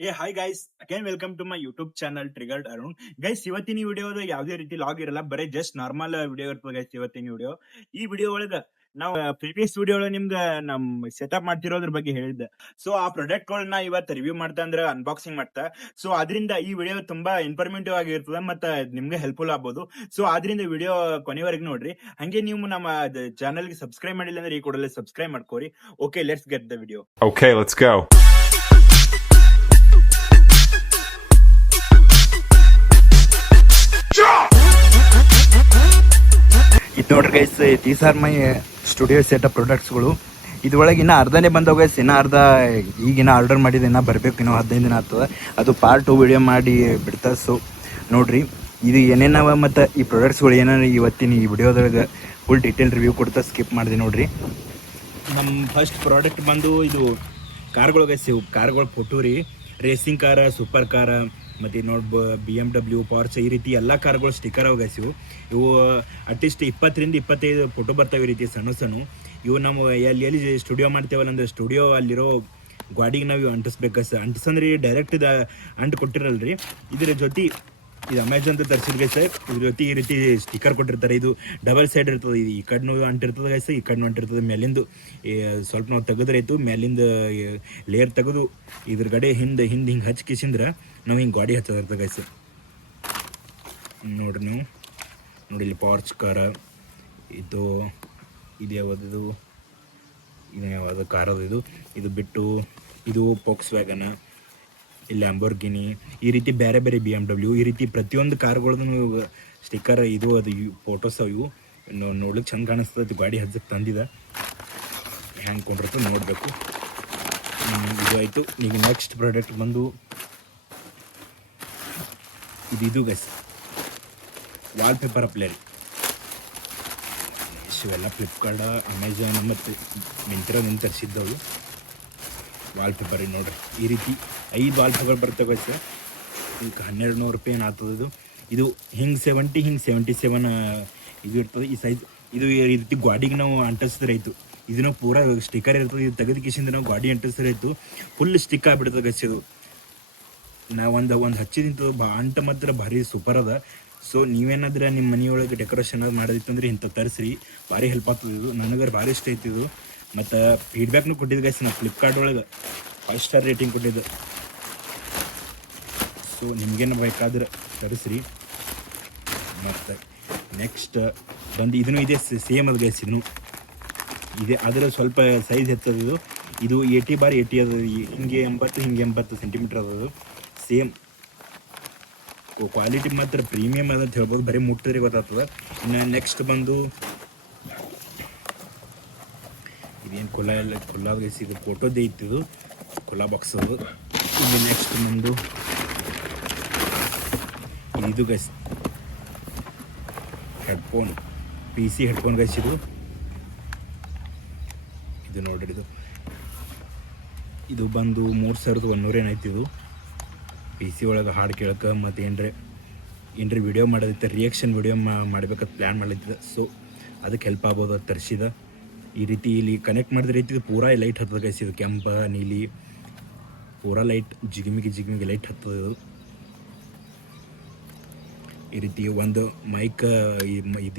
ಏ hi guys, again welcome to my YouTube channel triggered Arun. Guys, ಇವತ್ತಿನ ವಿಡಿಯೋದ ಯಾವುದೇ ರೀತಿ ಲಾಗ್ ಇರಲ್ಲ, ಬರೀ ಜಸ್ಟ್ ನಾರ್ಮಲ್ ವಿಡಿಯೋ ಇರ್ತದೆ ಗೈಸ್. ಇವತ್ತಿನ ವಿಡಿಯೋ, ಈ ವಿಡಿಯೋ ಒಳಗ ನಾವು ಪ್ರೀವಿಯಸ್ ವಿಡಿಯೋ ಒಳಗೆ ನಿಮ್ಗೆ ನಮ್ ಸೆಟಪ್ ಮಾಡ್ತಿರೋದ್ರ ಬಗ್ಗೆ ಹೇಳಿದ್ದೆ. ಸೊ ಆ ಪ್ರಾಡಕ್ಟ್ ಗಳನ್ನ ಇವತ್ತು ರಿವ್ಯೂ ಮಾಡ್ತಾ ಅಂದ್ರೆ ಅನ್ಬಾಕ್ಸಿಂಗ್ ಮಾಡ್ತಾ. ಸೊ ಅದರಿಂದ ಈ ವಿಡಿಯೋ ತುಂಬಾ ಇನ್ಫಾರ್ಮೇಟಿವ್ ಆಗಿರ್ತದೆ ಮತ್ತೆ ನಿಮ್ಗೆ ಹೆಲ್ಪ್ಫುಲ್ ಆಗ್ಬೋದು. ಸೊ ಆದ್ರಿಂದ ವಿಡಿಯೋ ಕೊನೆವರೆಗೂ ನೋಡ್ರಿ. ಹಂಗೆ ನೀವು ನಮ್ಮ ಚಾನಲ್ಗೆ ಸಬ್ಸ್ಕ್ರೈಬ್ ಮಾಡಿಲ್ಲ ಅಂದ್ರೆ ಈ ಕೂಡಲೇ ಸಬ್ಸ್ಕ್ರೈಬ್ ಮಾಡ್ಕೋರಿ. Okay, let's get the video. Okay, let's go. ಇದು ನೋಡ್ರಿ guys, these are my studio setup ಪ್ರಾಡಕ್ಟ್ಸ್ಗಳು. ಇದ್ರೊಳಗೆ ಇನ್ನೂ ಅರ್ಧನೇ ಬಂದವು ಗೈಸ್. ಇನ್ನೂ ಅರ್ಧ ಈಗಿನ ಆರ್ಡರ್ ಮಾಡಿದ ಇನ್ನೂ ಬರಬೇಕು, ಇನ್ನೂ 15 ದಿನ ಆಗ್ತದೆ. ಅದು ಪಾರ್ಟ್ 2 ವಿಡಿಯೋ ಮಾಡಿ ಬಿಡ್ತಾರೆ. ಸೊ ನೋಡ್ರಿ, ಇದು ಏನೇನವ ಮತ್ತು ಈ ಪ್ರಾಡಕ್ಟ್ಸ್ಗಳು ಏನೇನು ಇವತ್ತಿನ ಈ ವಿಡಿಯೋದೊಳಗೆ ಫುಲ್ ಡೀಟೇಲ್ ರಿವ್ಯೂ ಕೊಡ್ತಾ ಸ್ಕಿಪ್ ಮಾಡಿದೆ ನೋಡ್ರಿ. ನಮ್ಮ ಫಸ್ಟ್ ಪ್ರಾಡಕ್ಟ್ ಬಂದು ಇದು ಕಾರ್ಗಳು ಗೈಸ್. ಇವು ಕಾರ್ಗಳು ಫೋಟೋ ರೀ, ರೇಸಿಂಗ್ ಕಾರ, ಸೂಪರ್ ಕಾರ, ಮತ್ತು ನೋಡಿ BMW, ಪಾರ್ಚ್, ಈ ರೀತಿ ಎಲ್ಲ ಕಾರ್ಗಳು ಸ್ಟಿಕ್ಕರ್ ಅವ ಗೈಸ್. ಇವು ಅಟ್ಲೀಸ್ಟ್ 20 ರಿಂದ 25 ಫೋಟೋ ಬರ್ತಾವೆ ಈ ರೀತಿ ಸಣ್ಣ ಸಣ್ಣ. ಇವು ನಾವು ಎಲ್ಲಿ ಸ್ಟುಡಿಯೋ ಮಾಡ್ತೇವಲ್ಲ ಅಂದ್ರೆ ಸ್ಟುಡಿಯೋ ಅಲ್ಲಿರೋ ಗಾಡಿಗೆ ನಾವು ಇವು ಅಂಟಿಸ್ಬೇಕು ಗೈಸ್. ಅಂಟಿಸಂದ್ರೆ ಡೈರೆಕ್ಟ್ ಅಂಟು ಕೊಟ್ಟಿರಲ್ರಿ, ಇದ್ರ ಜೊತೆ ಇದು ಅಮೆಝಾನ್ ತರಿಸಿದ್ ಗೈಸ್. ಇದ್ರ ಜೊತೆ ಈ ರೀತಿ ಸ್ಟಿಕ್ಕರ್ ಕೊಟ್ಟಿರ್ತಾರೆ. ಇದು ಡಬಲ್ ಸೈಡ್ ಇರ್ತದೆ. ಇದು ಈ ಕಡೆನೂ ಅಂಟಿರ್ತದೆ ಗೈಸ್, ಈ ಕಡೆನೂ ಅಂಟಿರ್ತದೆ. ಮೇಲಿಂದು ಸ್ವಲ್ಪ ನಾವು ತೆಗೆದ್ರೆ ಆಯ್ತು, ಮೇಲಿಂದ ಲೇಯರ್ ತೆಗೆದು ಇದ್ರ ಕಡೆ ಹಿಂದೆ ಹಿಂಗೆ ಹಚ್ಕಿಸಿಂದ್ರೆ ನಾವು ಹಿಂಗೆ ಗಾಡಿ ಹಚ್ಚೋದಿರ್ತದೆ ಗೈಸ್. ನೋಡ್ರಿ ನೀವು ನೋಡಿ, ಇಲ್ಲಿ ಪಾರ್ಚ್ ಕಾರ, ಇದು ಯಾವುದು, ಇದು ಯಾವುದು ಕಾರ್ ಅದು. ಇದು ಬಿಟ್ಟು ಇದು ಫೋಕ್ಸ್ ವ್ಯಾಗನ್, ಇಲ್ಲಿ ಲ್ಯಾಂಬೋರ್ಗಿನಿ, ಈ ರೀತಿ ಬೇರೆ ಬೇರೆ BMW, ಈ ರೀತಿ ಪ್ರತಿಯೊಂದು ಕಾರ್ಗಳದ್ದು ಸ್ಟಿಕ್ಕರ್ ಇದು ಅದು ಫೋಟೋಸ್ ಇವು ನೋಡ್ಲಿಕ್ಕೆ ಚಂದ ಕಾಣಿಸ್ತದೆ. ಗಾಡಿ ಹಚ್ಚಕ್ಕೆ ತಂದಿದೆ, ಹ್ಯಾಂಗೆ ಕೊಂಡಿರ್ತದೆ ನೋಡಬೇಕು. ಇದು ಆಯಿತು. ಈಗ ನೆಕ್ಸ್ಟ್ ಪ್ರಾಡಕ್ಟ್ ಬಂದು ಇದು ಗೈಸ್, ವಾಲ್ಪೇಪರ್ ಅಪ್ಲೈ. ಇವೆಲ್ಲ ಫ್ಲಿಪ್ಕಾರ್ಟ್, ಅಮೆಝಾನ್ ಮತ್ತು ಮಿಂತ್ರಾದಿಂದ ತರಿಸಿದ್ದವು ವಾಲ್ಪೇಪರ್. ನೋಡ್ರಿ, ಈ ರೀತಿ 5 ವಾಲ್ಪೇಪರ್ ಬರ್ತವೆ ಸರ್. ಇದಕ್ಕೆ 1200 ರೂಪಾಯಿ ಏನು ಆಗ್ತದೆ. ಇದು ಹಿಂಗೆ 70 ಹಿಂಗೆ 77 ಇದು ಇರ್ತದೆ ಈ ಸೈಜ್. ಇದು ಈ ರೀತಿ ಗಾಡಿಗೆ ನಾವು ಅಂಟಿಸಿದ್ರೆ ಆಯಿತು. ಇದನ್ನ ಪೂರಾ ಸ್ಟಿಕ್ಕರ್ ಇರ್ತದೆ. ಇದು ತೆಗೆದ ಕಿಸಿಂದ ನಾವು ಗಾಡಿ ಅಂಟಿಸಿದ್ರೆ ಆಯಿತು, ಫುಲ್ ಸ್ಟಿಕ್ ಆಗಿಬಿಡ್ತದೆ ಗೈಸ್. ಇದು ನಾವು ಒಂದು ಹಚ್ಚಿದಿಂತು ಅಂಟ ಮಾತ್ರ ಭಾರಿ ಸೂಪರ್ ಅದ. ಸೊ ನೀವೇನಾದ್ರೆ ನಿಮ್ಮ ಮನೆಯೊಳಗೆ ಡೆಕೋರೇಷನ್ ಮಾಡೋದಿತ್ತಂದ್ರೆ ಇಂಥ ತರಿಸ್ರಿ, ಭಾರಿ ಹೆಲ್ಪ್ ಆಗ್ತದೆ. ಇದು ನನಗೆ ಭಾರಿ ಇಷ್ಟ ಐತಿ ಇದು. ಮತ್ತು ಫೀಡ್ಬ್ಯಾಕ್ನು ಕೊಟ್ಟಿದ್ದು ಗೈಸ್. ನಾವು ಫ್ಲಿಪ್ಕಾರ್ಟ್ ಒಳಗೆ 5 ಸ್ಟಾರ್ ರೇಟಿಂಗ್ ಕೊಟ್ಟಿದ್ದು. ಸೊ ನಿಮಗೇನು ಬೇಕಾದ್ರೆ ತರಿಸ್ರಿ. ಮತ್ತು ನೆಕ್ಸ್ಟ್ ಬಂದು ಇದನ್ನು ಇದೆ, ಸೇಮ್ ಅದು ಗೈಸ್. ಇದನ್ನು ಇದೆ, ಅದರ ಸ್ವಲ್ಪ ಸೈಜ್ ಹೆಚ್ಚದು. ಇದು 80x80 ಅದು, ಹಿಂಗೆ 80 ಹಿಂಗೆ 80 ಸೆಂಟಿಮೀಟ್ರ್ ಅದದು. ಸೇಮ್ ಕ್ವಾಲಿಟಿ ಮಾತ್ರ ಪ್ರೀಮಿಯಮ್ ಅದಂತ ಹೇಳ್ಬೋದು, ಬರೀ ಮುಟ್ಟಿದ್ರೆ ಗೊತ್ತಾಗ್ತದೆ. ಇನ್ನು ನೆಕ್ಸ್ಟ್ ಬಂದು ಇದೇನು ಕುಲ್ಲ ಗೈಸ್. ಇದು ಫೋಟೋದೇ ಇತ್ತಿದು ಕುಲ್ಲ ಬಾಕ್ಸ್ ಅದು. ಇಲ್ಲಿ ನೆಕ್ಸ್ಟ್ ಬಂದು ಇದು guys, headphone, PC headphone guys. ಇದು ನೋಡ್ರಿ, ಇದು ಬಂದು 3100 ಏನೈತಿ. ಇದು PC ಒಳಗೆ ಹಾಡು ಕೇಳಕ್ಕೆ ಮತ್ತು ಏನರೆ ವಿಡಿಯೋ ಮಾಡೋದೈತೆ, ರಿಯಾಕ್ಷನ್ ವಿಡಿಯೋ ಮಾಡ್ಬೇಕಂತ ಪ್ಲ್ಯಾನ್ ಮಾಡ್ಲತ್ತಿದ್ದೆ. ಸೊ ಅದಕ್ಕೆ ಹೆಲ್ಪ್ ಆಗ್ಬೋದು ಅದು ತರಿಸಿದ. ಈ ರೀತಿ ಇಲ್ಲಿ ಕನೆಕ್ಟ್ ಮಾಡಿದ ರೀತಿ ಪೂರಾ ಲೈಟ್ ಹತ್ತದ ಗೈಸ್. ಇದು ಕೆಂಪ ನೀಲಿ ಪೂರಾ ಲೈಟ್ ಜಿಗಿಮಿಗಿ ಲೈಟ್ ಹತ್ತದ. ಇದು ಈ ರೀತಿ ಒಂದು ಮೈಕ್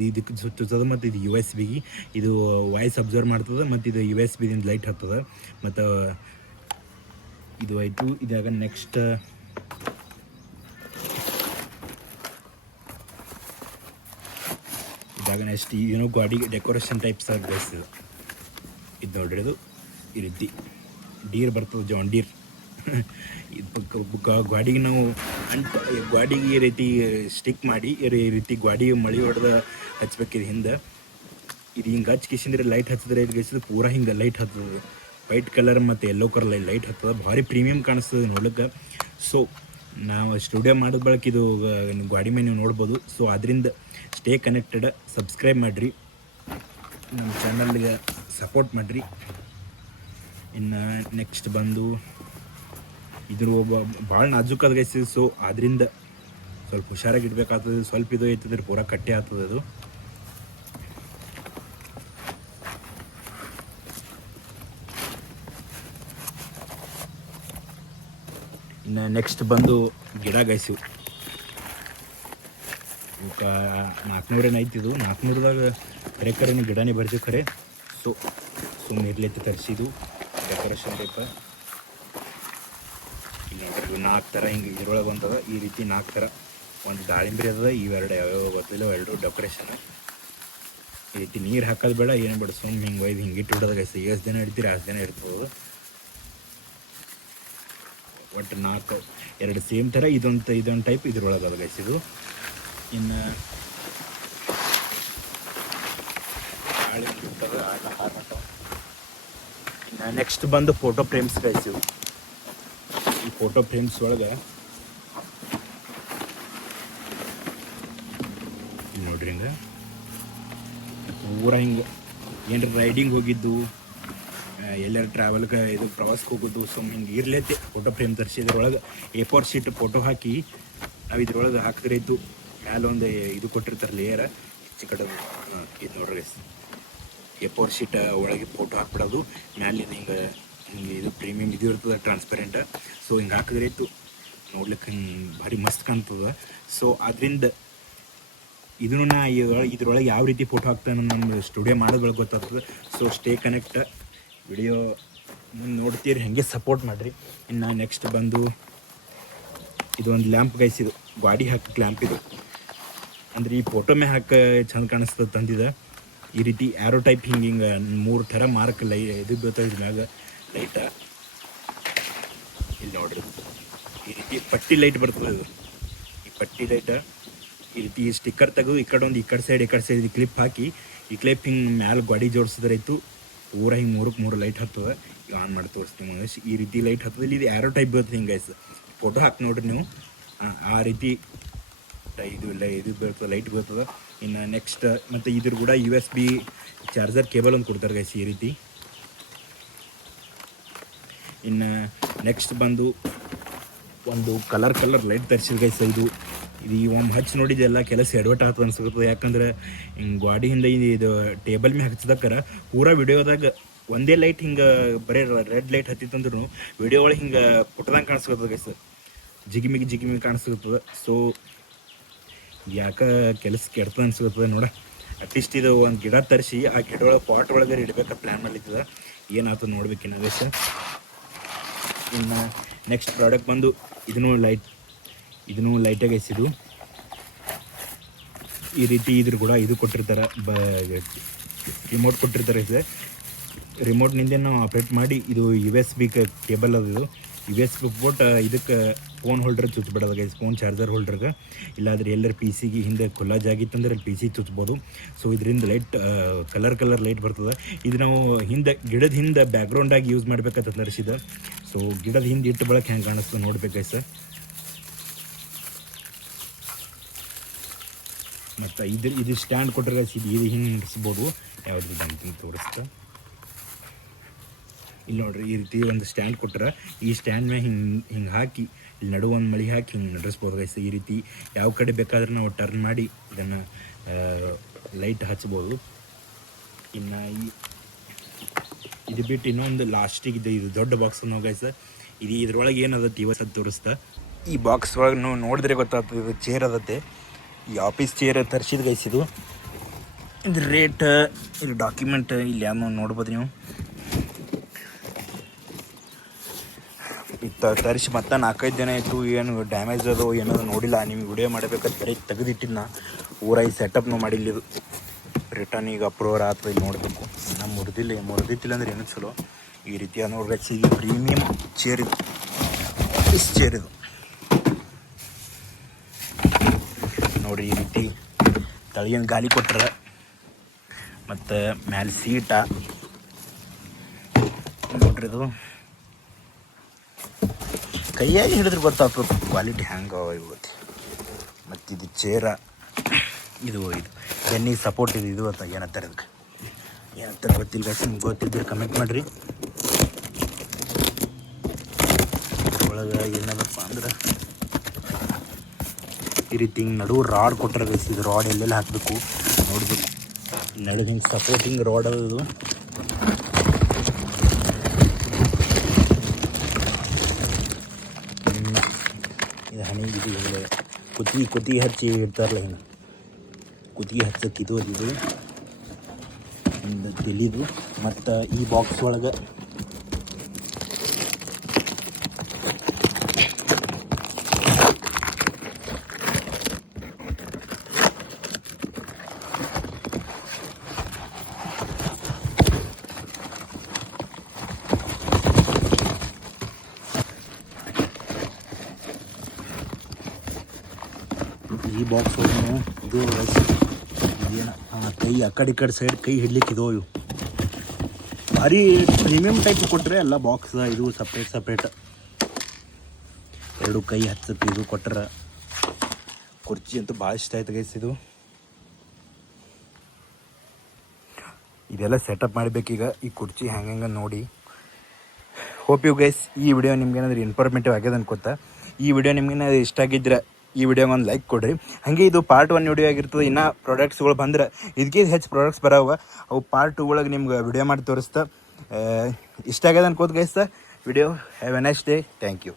ಇದಕ್ಕೆ ಸುತ್ತದ, ಮತ್ತು ಇದು USB ಇದು ವಾಯ್ಸ್ ಅಬ್ಸರ್ವ್ ಮಾಡ್ತದೆ, ಮತ್ತು ಇದು USB ದಿಂದ ಲೈಟ್ ಹತ್ತದ. ಮತ್ತು ಇದು ಆಯಿತು. ಇದಾಗ ನೆಕ್ಸ್ಟ್ ಏನೋ ಗಾಡಿಗೆ ಡೆಕೋರೇಷನ್ ಟೈಪ್ಸ್ ಆಗಿ ಗೈಸ್. ಇದು ನೋಡ್ರಿ, ಇದು ಈ ರೀತಿ ಡೀರ್ ಬರ್ತದೆ, ಜಾನ್ ಡೀರ್. ಗಾಡಿಗೆ ನಾವು ಗಾಡಿಗೆ ಈ ರೀತಿ ಸ್ಟಿಕ್ ಮಾಡಿ ಈ ರೀತಿ ಗಾಡಿ ಮಳೆ ಹೊಡೆದ ಹಚ್ಬೇಕಿದೆ ಹಿಂದೆ. ಇದು ಹಿಂಗೆ ಹಚ್ಕಿಸಿದ್ರೆ ಲೈಟ್ ಹಚ್ಚಿದ್ರೆ ಇದು ಗೈಸಿದ್ರೆ ಪೂರಾ ಹಿಂಗೆ ಲೈಟ್ ಹತ್ತದ. ವೈಟ್ ಕಲರ್ ಮತ್ತು ಯೆಲ್ಲೋ ಕಲರ್ ಲೈಟ್ ಹತ್ತದ, ಭಾರಿ ಪ್ರೀಮಿಯಮ್ ಕಾಣಿಸ್ತದೆ ನೋಡಕ್ಕೆ. ಸೊ ನಾವು ಸ್ಟುಡಿಯೋ ಮಾಡಿದ ಬಳಕ ಇದು ಗಾಡಿ ಮೇಲೆ ನೀವು ನೋಡ್ಬೋದು. ಸೊ ಅದರಿಂದ ಸ್ಟೇ ಕನೆಕ್ಟೆಡ್, ಸಬ್ಸ್ಕ್ರೈಬ್ ಮಾಡಿರಿ, ನಮ್ಮ ಚಾನಲ್ಗೆ ಸಪೋರ್ಟ್ ಮಾಡಿರಿ. ಇನ್ನು ನೆಕ್ಸ್ಟ್ ಬಂದು ಇದ್ರ ಭಾಳ ನಾಜೂಕದ ಗೈಸ್. ಸೊ ಅದರಿಂದ ಸ್ವಲ್ಪ ಹುಷಾರಾಗಿ ಇಡಬೇಕಾಗ್ತದೆ. ಸ್ವಲ್ಪ ಇದು ಐತದ್ರೆ ಪೂರಾ ಕಟ್ಟೆ ಆಗ್ತದೆ ಅದು. ಇನ್ನು ನೆಕ್ಸ್ಟ್ ಬಂದು ಗಿಡ ಗೈಸು ಇವಕ್ಕೆ 400 ಐತಿದು 400ದಾಗ ಕರೆ ಗಿಡನೇ ಬರ್ತೀವಿ ಖರೆ. ಸೊ ಸುಮ್ಮನೆ ಇರ್ಲೈತಿ ತರಿಸಿದು ಡೆಕೋರೇಷನ್ ಟೈಪ. ಈಗ ನೋಡ್ರಿ 4 ಥರ ಹಿಂಗೆ ಇದ್ರೊಳಗೆ ಒಂದದ ಈ ರೀತಿ 4 ಥರ. ಒಂದು ದಾಳಿಂಬ್ರಿ ಅದ, ಇವೆರಡು ಯಾವ್ಯಾವ ಗೊತ್ತಿಲ್ಲ, ಎರಡು ಡೆಕೋರೇಷನ್. ಈ ರೀತಿ ನೀರು ಹಾಕೋದು ಬೇಡ, ಏನು ಬೇಡ, ಸುಮ್ಮನೆ ಹಿಂಗೆ ಒಯ್ದು ಹಿಂಗೆ ಇಟ್ಟು ಬಿಡೋದಾಗ ಎಷ್ಟು ದಿನ ಇಡ್ತೀರಿ ಅಷ್ಟು ದಿನ ಇರ್ತದೆ. ಒಟ್ಟು 4 2 ಸೇಮ್ ಥರ ಇದೊಂದು ಟೈಪ್ ಇದ್ರೊಳಗೆ ಅದ ಗೈಸ್ ಇದು. ಇನ್ನು ಇನ್ನು ನೆಕ್ಸ್ಟ್ ಬಂದು ಫೋಟೋ ಫ್ರೇಮ್ಸ್ ಗೈಸ್ ಇವು. ಈ ಫೋಟೋ ಫ್ರೇಮ್ಸ್ ಒಳಗೆ ನೋಡ್ರಿ ಹಿಂಗೆ ಪೂರ ಹಿಂಗೆ ಏನ್ರ ರೈಡಿಂಗ್ ಹೋಗಿದ್ದು, ಎಲ್ಲರೂ ಟ್ರಾವೆಲ್ಗೆ ಇದು ಪ್ರವಾಸಕ್ಕೆ ಹೋಗೋದು, ಸುಮ್ಮನೆ ಹಿಂಗೆ ಇರ್ಲೈತಿ ಫೋಟೋ ಫ್ರೇಮ್ ತರಿಸಿ ಇದ್ರೊಳಗೆ A4 ಶೀಟ್ ಫೋಟೋ ಹಾಕಿ ನಾವು ಇದ್ರೊಳಗೆ ಹಾಕಿದ್ರೆ ಇದ್ದು ಮ್ಯಾಲೆ ಒಂದು ಇದು ಕೊಟ್ಟಿರ್ತಾರೆ ಲೇಯರ್ ಹೆಚ್ಚು ಕಡೆ. ಇದು ನೋಡ್ರಿ A4 ಶೀಟ್ ಒಳಗೆ ಫೋಟೋ ಹಾಕ್ಬಿಡೋದು, ಮ್ಯಾಲೆ ಹಿಂಗೆ ಇದು ಪ್ರೀಮಿಯಮ್ ಇದು ಇರ್ತದೆ ಟ್ರಾನ್ಸ್ಪರೆಂಟ್. ಸೊ ಹಿಂಗೆ ಹಾಕಿದ್ರೆ ಇತ್ತು ನೋಡ್ಲಿಕ್ಕೆ ಹಿಂಗೆ ಭಾರಿ ಮಸ್ತ್ ಕಾಣ್ತದೆ. ಸೊ ಅದರಿಂದ ಇದನ್ನು ನಾ ಇದ್ರೊಳಗೆ ಯಾವ ರೀತಿ ಫೋಟೋ ಹಾಕ್ತಾನೆ ನಮ್ಮ ಸ್ಟುಡಿಯೋ ಮಾಡೋದು ಬೆಳಗ್ಗೆ ಗೊತ್ತಾಗ್ತದೆ. ಸೊ ಸ್ಟೇ ಕನೆಕ್ಟ್, ವಿಡಿಯೋ ನೋಡ್ತೀರಿ, ಹಾಗೆ ಸಪೋರ್ಟ್ ಮಾಡಿರಿ. ಇನ್ನು ನೆಕ್ಸ್ಟ್ ಬಂದು ಇದೊಂದು ಲ್ಯಾಂಪ್ ಗೈಸ್, ಇದು ಗಾಡಿ ಹಾಕಕ್ಕೆ ಲ್ಯಾಂಪ್ ಇದು. ಅಂದರೆ ಈ ಫೋಟೋ ಮೇ ಹಾಕಿ ಚಂದ ಕಾಣಿಸ್ತದೆ ತಂದಿದೆ. ಈ ರೀತಿ ಆ್ಯರೋ ಟೈಪ್ ಹಿಂಗೆ 3 ಥರ ಮಾರ್ಕ್ ಇದು ಬೀಳ್ತದೆ ಇದ್ರ ಮ್ಯಾಗ ಲೈಟ. ಇಲ್ಲಿ ನೋಡ್ರಿ ಈ ರೀತಿ ಪಟ್ಟಿ ಲೈಟ್ ಬರ್ತದೆ ಇದು. ಈ ಪಟ್ಟಿ ಲೈಟ ಈ ರೀತಿ ಸ್ಟಿಕ್ಕರ್ ತೆಗೆದು ಈ ಕಡೆ ಒಂದು ಈ ಕಡೆ ಸೈಡ್ ಕ್ಲಿಪ್ ಹಾಕಿ ಈ ಕ್ಲಿಪ್ ಹಿಂಗೆ ಮ್ಯಾಲೆ ಗಾಡಿ ಜೋಡಿಸಿದ್ರೆ ಇತ್ತು ಪೂರ ಹಿಂಗೆ 3 ಲೈಟ್ ಹತ್ತದ. ಈಗ ಆನ್ ಮಾಡಿ ತೋರಿಸ್ತೀನಿ ಮಹೇಶ್. ಈ ರೀತಿ ಲೈಟ್ ಹತ್ತದ. ಇಲ್ಲಿ ಇದು ಆ್ಯರೋ ಟೈಪ್ ಬರ್ತದೆ ಹಿಂಗೆ ಗೈಸ್, ಫೋಟೋ ಹಾಕಿ ನೋಡ್ರಿ ನೀವು. ಆ ರೀತಿ ಇದು ಬರ್ತದೆ, ಲೈಟ್ ಬರ್ತದೆ. ಇನ್ನು ನೆಕ್ಸ್ಟ್ ಮತ್ತು ಇದ್ರ ಕೂಡ USB ಚಾರ್ಜರ್ ಕೇಬಲ್ ಒಂದು ಕೊಡ್ತಾರೆ ಗೈಸ್ ಈ ರೀತಿ. ಇನ್ನು ನೆಕ್ಸ್ಟ್ ಬಂದು ಒಂದು ಕಲರ್ ಲೈಟ್ ತರಿಸಿದ ಗೈಸ್. ಇದು ಒಮ್ಮೆ ಹಚ್ಚಿ ನೋಡಿದೆ ಎಲ್ಲ ಕೆಲಸ ಎಡವಟ್ ಆಗ್ತದೆ ಅನ್ಸುತ್ತೆ. ಯಾಕಂದ್ರೆ ಹಿಂಗೆ ಗಾಡಿಯಿಂದ ಇದು ಟೇಬಲ್ ಮೇಲೆ ಹಚ್ಚಿದಕ್ಕರ ಪೂರಾ ವಿಡಿಯೋದಾಗ ಒಂದೇ ಲೈಟ್ ಹಿಂಗೆ ಬರೀ ರೆಡ್ ಲೈಟ್ ಹತ್ತಿತ್ತಂದ್ರೂ ವಿಡಿಯೋ ಒಳಗೆ ಹಿಂಗೆ ಪುಟ್ಟದಂಗೆ ಕಾಣಿಸ್ಕೊತದೆ ಗೈಸ್, ಜಿಗಿಮಿಗಿ ಕಾಣಿಸ್ಕೊತದೆ. ಸೊ ಯಾಕೆ ಕೆಲಸ ಕೆಡ್ತದೆ ಅನ್ಸುತ್ತದೆ ನೋಡ. ಅಟ್ಲೀಸ್ಟ್ ಇದು ಒಂದು ಗಿಡ ತರಿಸಿ ಆ ಗಿಡ ಒಳಗೆ ಪಾಟ್ ಒಳಗೆ ಇಡ್ಬೇಕಾ ಪ್ಲ್ಯಾನ್ ಮಾಡ್ಲಿತ್ತದ, ಏನಾಗ್ತದೆ ನೋಡ್ಬೇಕಿನ್ನ ಗೈಸ್. ಇನ್ನು ನೆಕ್ಸ್ಟ್ ಪ್ರಾಡಕ್ಟ್ ಬಂದು ಇದನ್ನು ಲೈಟಾಗಿ ಎಸಿದು ಈ ರೀತಿ ಇದ್ರ ಕೂಡ ಇದು ಕೊಟ್ಟಿರ್ತಾರೆ, ರಿಮೋಟ್ ಕೊಟ್ಟಿರ್ತಾರೆ ಸರ್. ರಿಮೋಟ್ನಿಂದ ನಾವು ಆಪ್ರೇಟ್ ಮಾಡಿ ಇದು USB ಕೇಬಲ್ ಅದು. ಇದು USB ಕೊಟ್ಟು ಇದಕ್ಕೆ ಫೋನ್ ಹೋಲ್ಡರ್ ಚುಚ್ಬಿಡೋದು ಗೈಸ್, ಫೋನ್ ಚಾರ್ಜರ್ ಹೋಲ್ಡರ್ಗೆ. ಇಲ್ಲಾಂದ್ರೆ ಎಲ್ಲರ PC ಗೆ ಹಿಂದೆ ಕೊಲ್ಲಾಜ್ ಆಗಿತ್ತಂದ್ರೆ ಅಲ್ಲಿ PC ಚುಚ್ಬೋದು. ಸೊ ಇದರಿಂದ ಲೈಟ್ ಕಲರ್ ಲೈಟ್ ಬರ್ತದೆ. ಇದು ನಾವು ಗಿಡದ ಹಿಂದೆ ಬ್ಯಾಕ್ಗ್ರೌಂಡಾಗಿ ಯೂಸ್ ಮಾಡ್ಬೇಕಂತ ತರಿಸಿದ. ಸೊ ಗಿಡದ ಹಿಂದೆ ಇಟ್ಟು ಬಳಕೆ ಹೆಂಗೆ ಕಾಣಿಸ್ತದೆ ನೋಡ್ಬೇಕು ಗೈಸ್. ಮತ್ತು ಇದು ಸ್ಟ್ಯಾಂಡ್ ಕೊಟ್ಟರೆ ಗೈಸ್, ಇದು ಹಿಂಗೆ ನಡೆಸ್ಬೋದು. ಯಾವ್ದು ಅಂತ ತೋರಿಸ್ತಾ ಇಲ್ಲಿ ನೋಡ್ರಿ, ಈ ರೀತಿ ಒಂದು ಸ್ಟ್ಯಾಂಡ್ ಕೊಟ್ಟರೆ ಈ ಸ್ಟ್ಯಾಂಡ್ ಮ್ಯಾಗ ಹಿಂಗೆ ಹಾಕಿ ಇಲ್ಲಿ ನಡುವೆ ಒಂದು ಮಳೆ ಹಾಕಿ ಹಿಂಗೆ ನಡೆಸ್ಬೋದು ಗೈಸ್. ಈ ರೀತಿ ಯಾವ ಕಡೆ ಬೇಕಾದ್ರೆ ನಾವು ಟರ್ನ್ ಮಾಡಿ ಇದನ್ನು ಲೈಟ್ ಹಚ್ಬೋದು. ಇನ್ನು ಇದು ಬಿಟ್ಟು ಇನ್ನೊಂದು ಲಾಸ್ಟಿಗೆ ಇದು ದೊಡ್ಡ ಬಾಕ್ಸ್ ನಾವು ಗೈಸ್. ಇದ್ರೊಳಗೆ ಏನದತ್ತೆ ಇವತ್ತು ತೋರಿಸ್ತಾ. ಈ ಬಾಕ್ಸ್ ಒಳಗೆ ನಾವು ನೋಡಿದ್ರೆ ಗೊತ್ತಾಗ್ತದೆ ಇದು ಚೇರ್ ಅದತ್ತೆ. ಈ ಆಫೀಸ್ ಚೇರ್ ತರಿಸಿದ ಗೈಸ್. ಇದು ರೇಟ್, ಇದು ಡಾಕ್ಯುಮೆಂಟ್ ಇಲ್ಲಿ ಯಾವ ನೋಡ್ಬೋದು ನೀವು. ತರಿಸಿ ಮತ್ತೆ 4-5 ದಿನ ಆಯಿತು, ಏನು ಡ್ಯಾಮೇಜ್ ಅದು ಏನೋ ನೋಡಿಲ್ಲ. ನಿಮ್ಗೆ ವಿಡಿಯೋ ಮಾಡಬೇಕಾದ್ರೆ ಬರೀ ತೆಗೆದಿಟ್ಟಿನ ಊರ ಈ ಸೆಟಪ್ನು ಮಾಡಿಲ್ಲ. ಇದು ರಿಟರ್ನ್ ಈಗ ಅಪ್ರೂವರ್ ಆಗ್ತದೆ, ನೋಡಬೇಕು. ನಮ್ಮ ಮುರಿದಿತ್ತಿಲ್ಲ ಅಂದ್ರೆ ಏನೂ ಚಲೋ. ಈ ರೀತಿಯ ನೋಡ್ಬೇಕು, ಈಗ ಪ್ರೀಮಿಯಮ್ ಚೇರ್ ಇದು, ಆಫೀಸ್ ಚೇರ್ ಇದು ನೋಡಿರಿ. ಈ ರೀತಿ ತಳಿಯನ್ನು ಗಾಲಿ ಕೊಟ್ಟರೆ ಮತ್ತು ಮ್ಯಾಲೆ ಸೀಟ ನೋಡ್ರಿ. ಇದು ಕೈಯಾಗಿ ಹಿಡಿದ್ರೆ ಗೊತ್ತಾಗ್ತದೆ ಕ್ವಾಲಿಟಿ ಹ್ಯಾಂಗೆ ಇವತ್ತು. ಮತ್ತು ಇದು ಚೇರ, ಇದು ಬೆನ್ನಿಗೆ ಸಪೋರ್ಟ್ ಇದು ಅಂತ ಏನಂತಾರೆ, ಅದಕ್ಕೆ ಏನಂತಾರೆ ಗೊತ್ತಿಲ್ಲ ಗೈಸ್. ನಿಮ್ಗೆ ಗೊತ್ತಿದ್ರೆ ಕಮೆಂಟ್ ಮಾಡಿರಿ. ಇದ್ರೊಳಗೆ ಏನದಪ್ಪ ಅಂದ್ರೆ ಈ ರೀತಿ ಹಿಂಗೆ ನಡುವೆ ರಾಡ್ ಕೊಟ್ಟರೆ ಗೈಸ್. ಇದು ರಾಡ್ ಎಲ್ಲೆಲ್ಲ ಹಾಕಬೇಕು ನೋಡಬೇಕು. ನಡುವೆ ಹಿಂಗೆ ಸಪೋರ್ಟಿಂಗ್ ರಾಡ್ ಅದು. ಇದು ಹಣೆಗೆ ಇದು ಕುತ್ತಿಗೆ ಹಚ್ಚಿ ಇಡ್ತಾರಲ್ಲ ಹಿಂಗೆ ಕುತ್ತಿಗೆ ಹಚ್ಚಕ್ಕೆ ಇದು ಒಂದು ತೆಲಿದು ಮತ್ತು ಈ ಬಾಕ್ಸ್ ಒಳಗೆ ಈ ಬಾಕ್ಸ್ ಒಳಗೆ ಇದು ಏನು ಕೈ ಆ ಕಡೆ ಈ ಕಡೆ ಸೈಡ್ ಕೈ ಹಿಡ್ಲಿಕ್ಕೆ ಇದು ಇವು ಭಾರಿ ಪ್ರೀಮಿಯಮ್ ಟೈಪ್ ಕೊಟ್ಟರೆ ಎಲ್ಲ ಬಾಕ್ಸ್ ಇದು ಸಪ್ರೇಟ್ ಎರಡು ಕೈ ಹಚ್ಚಕ್ಕೆ ಇದು ಕೊಟ್ಟರೆ ಕುರ್ಚಿ ಅಂತೂ ಭಾಳ ಇಷ್ಟ ಆಯ್ತು ಗೈಸ್ ಇದೆಲ್ಲ ಸೆಟಪ್ ಮಾಡಬೇಕೀಗ ಈ ಕುರ್ಚಿ ಹೆಂಗೆ ನೋಡಿ. ಹೋಪ್ ಯು ಗೈಸ್ ಈ ವಿಡಿಯೋ ನಿಮ್ಗೆ ಏನಾದರೂ ಇನ್ಫಾರ್ಮೇಟಿವ್ ಆಗ್ಯದ ಅನ್ಕೋತಾ. ಈ ವಿಡಿಯೋ ನಿಮ್ಗೆ ಇಷ್ಟ ಆಗಿದ್ರೆ ಈ ವಿಡಿಯೋಗೆ ಒಂದು ಲೈಕ್ ಕೊಡ್ರಿ. ಹಾಗೆ ಇದು ಪಾರ್ಟ್ 1 ವಿಡಿಯೋ ಆಗಿರ್ತದೆ. ಇನ್ನು ಪ್ರಾಡಕ್ಟ್ಸ್ಗಳು ಬಂದ್ರೆ ಇದಕ್ಕೆ ಹೆಚ್ಚು ಪ್ರಾಡಕ್ಟ್ಸ್ ಬರೋವ ಅವು ಪಾರ್ಟ್ 2 ಒಳಗೆ ನಿಮ್ಗೆ ವಿಡಿಯೋ ಮಾಡಿ ತೋರಿಸ್ತಾ. ಇಷ್ಟ ಆಗ್ಯದ ಅನ್ಕೋತ guys video. Have a nice day. Thank you.